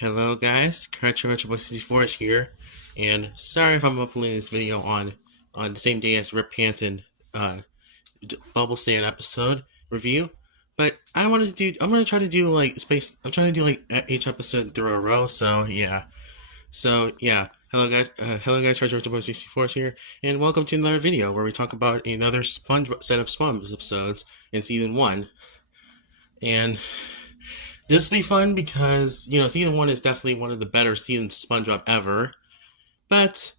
Hello guys, Retro64 is here, and sorry if I'm uploading this video on the same day as Rip Canton Bubble Stand episode review, but I'm gonna try to do like I'm trying to do like each episode through a row, hello guys, Retro64 is here, and welcome to another video where we talk about another set of SpongeBob episodes in season 1, and this will be fun because, season 1 is definitely one of the better seasons of SpongeBob ever. But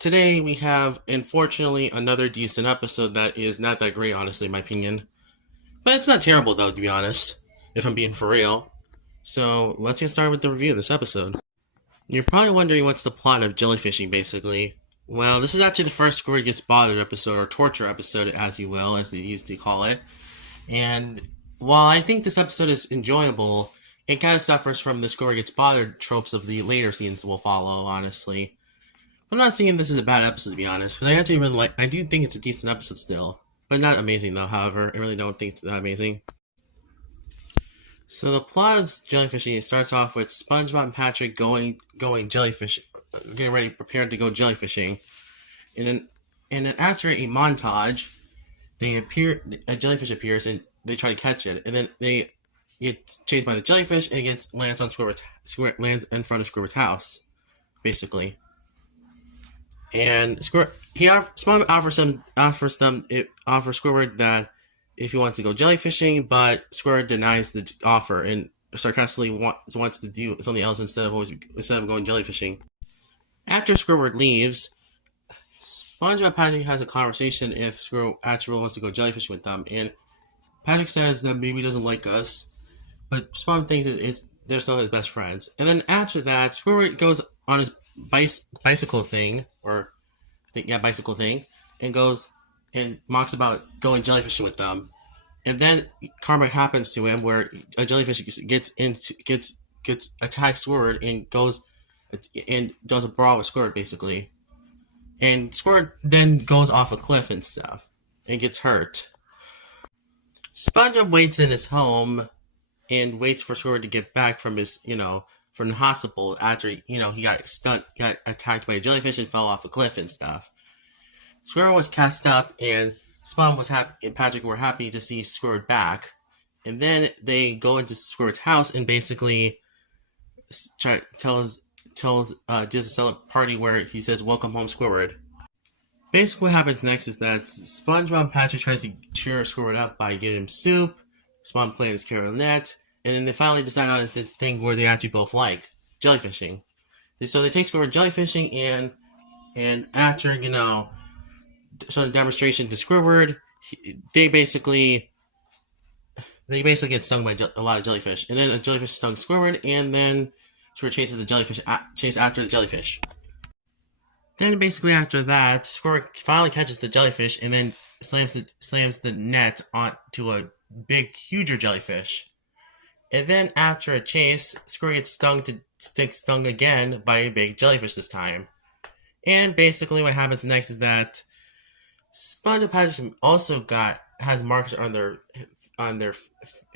today we have, unfortunately, another decent episode that is not that great, honestly, in my opinion. But it's not terrible, though, to be honest, if I'm being for real. So let's get started with the review of this episode. You're probably wondering what's the plot of Jellyfishing, basically. Well, this is actually the first Squid Gets Bothered episode, or torture episode, as you will, as they used to call it. And while I think this episode is enjoyable, it kind of suffers from the Squid Gets Bothered tropes of the later scenes we'll follow, honestly. I'm not saying this is a bad episode, to be honest, because I do think it's a decent episode still. But not amazing, though, however. I really don't think it's that amazing. So the plot of Jellyfishing starts off with SpongeBob and Patrick going jellyfishing, getting ready, prepared to go jellyfishing. And then after a montage, a jellyfish appears and they try to catch it, and then they get chased by the jellyfish and lands in front of Squidward's house, basically. And SpongeBob offers Squidward that if he wants to go jellyfishing, but Squidward denies the offer and sarcastically wants to do something else instead of going jellyfishing. After Squidward leaves, SpongeBob and Patrick has a conversation if Squidward actually wants to go jellyfishing with them, and Patrick says that maybe he doesn't like us, but SpongeBob thinks they're still his best friends. And then after that, Squidward goes on his bicycle thing, and goes and mocks about going jellyfishing with them. And then karma happens to him where a jellyfish attacks Squidward and does a brawl with Squidward, basically. And Squidward then goes off a cliff and stuff and gets hurt. SpongeBob waits in his home and waits for Squidward to get back from from the hospital after, he got attacked by a jellyfish and fell off a cliff and stuff. Squidward was cast up, and SpongeBob and Patrick were happy to see Squidward back. And then they go into Squidward's house and basically does a silent party where he says, "Welcome home, Squidward." Basically, what happens next is that SpongeBob and Patrick tries to cheer Squidward up by giving him soup, SpongeBob playing his clarinet, and then they finally decide on the thing where they actually both like, jellyfishing. So they take Squidward jellyfishing, and after, some demonstration to Squidward, they basically get stung by a lot of jellyfish. And then a jellyfish stung Squidward, and then Squidward chases the jellyfish, chase after the jellyfish. Then basically after that, Squidward finally catches the jellyfish and then slams the net onto a huger jellyfish. And then after a chase, Squidward gets stung again by a big jellyfish this time. And basically what happens next is that SpongeBob and Patrick also has marks on their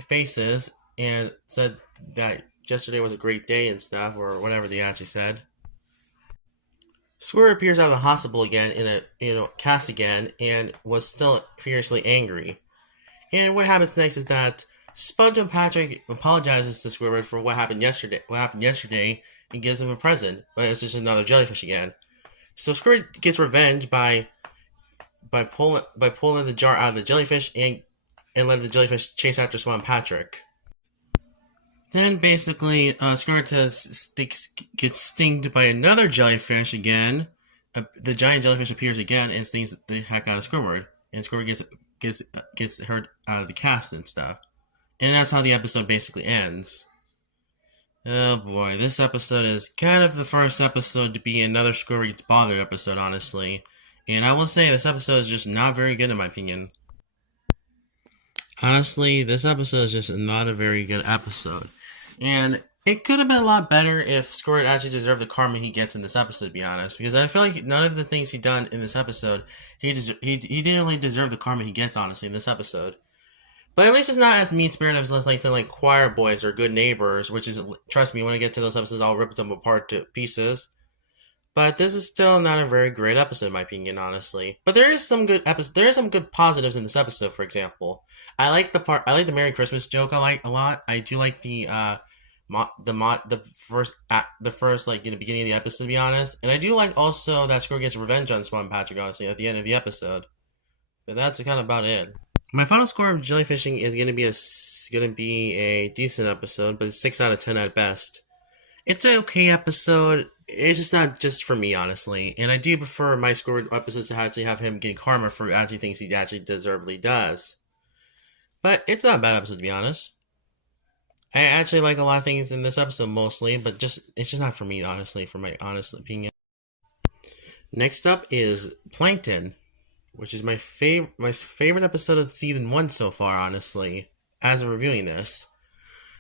faces and said that yesterday was a great day and stuff, or whatever they actually said. Squidward appears out of the hospital again in a cast again and was still furiously angry. And what happens next is that SpongeBob and Patrick apologizes to Squidward for what happened yesterday and gives him a present, but it's just another jellyfish again. So Squidward gets revenge by pulling the jar out of the jellyfish and letting the jellyfish chase after SpongeBob and Patrick. Then basically, Squidward gets stinged by another jellyfish again. The giant jellyfish appears again and stings the heck out of Squidward, and Squidward gets hurt out of the cast and stuff. And that's how the episode basically ends. Oh boy, this episode is kind of the first episode to be another Squidward Gets Bothered episode, honestly. And I will say this episode is just not very good in my opinion. Honestly, this episode is just not a very good episode. And it could have been a lot better if Squidward actually deserved the karma he gets in this episode, to be honest. Because I feel like none of the things he done in this episode, he didn't really deserve the karma he gets, honestly, in this episode. But at least it's not as mean-spirited as like something like Choir Boys or Good Neighbors, which is, trust me, when I get to those episodes, I'll rip them apart to pieces. But this is still not a very great episode, in my opinion, honestly. But there is some good There are some good positives in this episode. For example, I like the Merry Christmas joke. I like a lot. I do like the first like in the beginning of the episode, to be honest. And I do like also that Squirrel gets revenge on Spawn Patrick, honestly, at the end of the episode. But that's kind of about it. My final score of Jellyfishing is gonna be a decent episode, but it's 6 out of 10 at best. It's an okay episode. It's just not just for me, honestly. And I do prefer my Squidward episodes to actually have him getting karma for actually things he actually deservedly does. But it's not a bad episode, to be honest. I actually like a lot of things in this episode mostly, but it's just not for me, honestly, for my honest opinion. Next up is Plankton, which is my favorite episode of season 1 so far, honestly, as I'm reviewing this.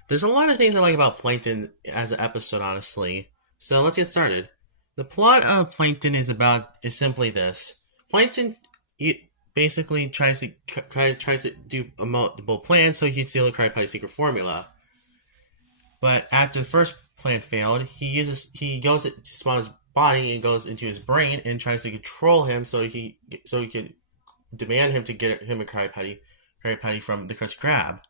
There's a lot of things I like about Plankton as an episode, honestly. So let's get started. The plot of Plankton is simply this: Plankton basically tries to do a multiple plan so he can steal the Krabby Patty secret formula. But after the first plan failed, he goes to Spawn's body and goes into his brain and tries to control him so he can demand him to get him a Krabby Patty from the Krusty Krab.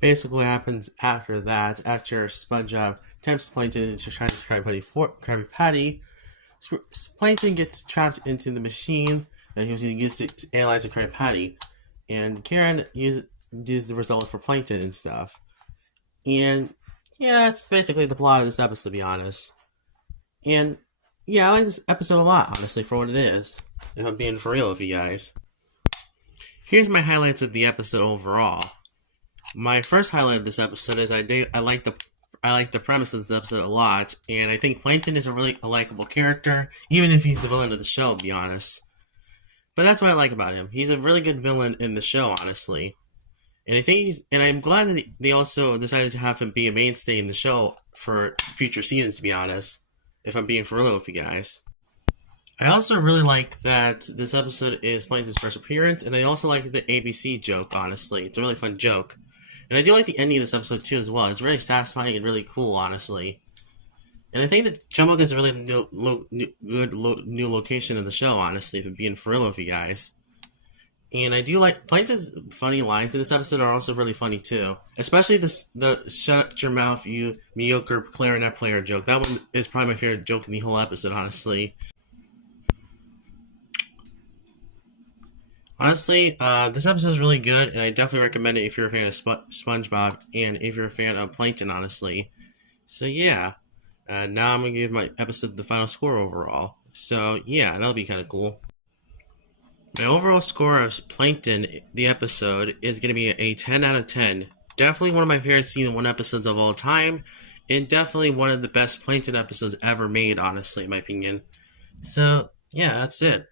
Basically, what happens after that, after SpongeBob tempts Plankton to try this Krabby Patty, Plankton gets trapped into the machine that he was going to use to analyze the Krabby Patty, and Karen uses the result for Plankton and stuff. And yeah, it's basically the plot of this episode, to be honest. And yeah, I like this episode a lot, honestly, for what it is. If I'm being for real with you guys. Here's my highlights of the episode overall. My first highlight of this episode is I like the premise of this episode a lot, and I think Plankton is a likable character, even if he's the villain of the show, to be honest. But that's what I like about him. He's a really good villain in the show, honestly. And I'm glad that they also decided to have him be a mainstay in the show for future seasons, to be honest. If I'm being for real with you guys. I also really like that this episode is Plankton's first appearance, and I also like the ABC joke, honestly. It's a really fun joke. And I do like the ending of this episode too as well. It's really satisfying and really cool, honestly. And I think that Jumbo is a really good new location in the show, honestly, if I'm being for real with you guys. And I do like Plankton's funny lines in this episode are also really funny too. Especially the "shut your mouth, you mediocre clarinet player" joke. That one is probably my favorite joke in the whole episode, honestly. Honestly, this episode is really good, and I definitely recommend it if you're a fan of SpongeBob and if you're a fan of Plankton, honestly. So yeah, now I'm going to give my episode the final score overall. So yeah, that'll be kind of cool. My overall score of Plankton, the episode, is going to be a 10 out of 10. Definitely one of my favorite season 1 episodes of all time, and definitely one of the best Plankton episodes ever made, honestly, in my opinion. So yeah, that's it.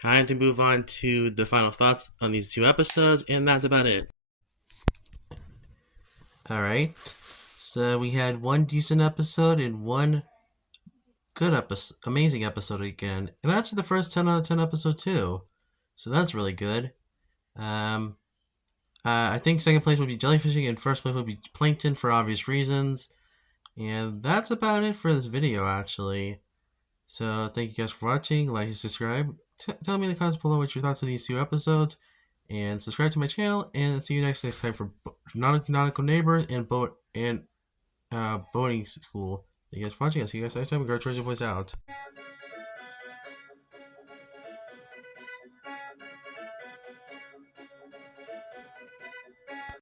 Time to move on to the final thoughts on these 2 episodes, and that's about it. Alright, so we had one decent episode and one good episode, amazing episode again. And actually the first 10 out of 10 episode too. So that's really good. I think second place would be Jellyfishing and first place would be Plankton for obvious reasons. And that's about it for this video, actually. So thank you guys for watching. Like and subscribe. Tell me in the comments below what your thoughts on these 2 episodes, and subscribe to my channel. And see you next time for Nautical Neighbors and boating school. Thank you guys for watching. I'll see you guys next time. Congratulations, boys out.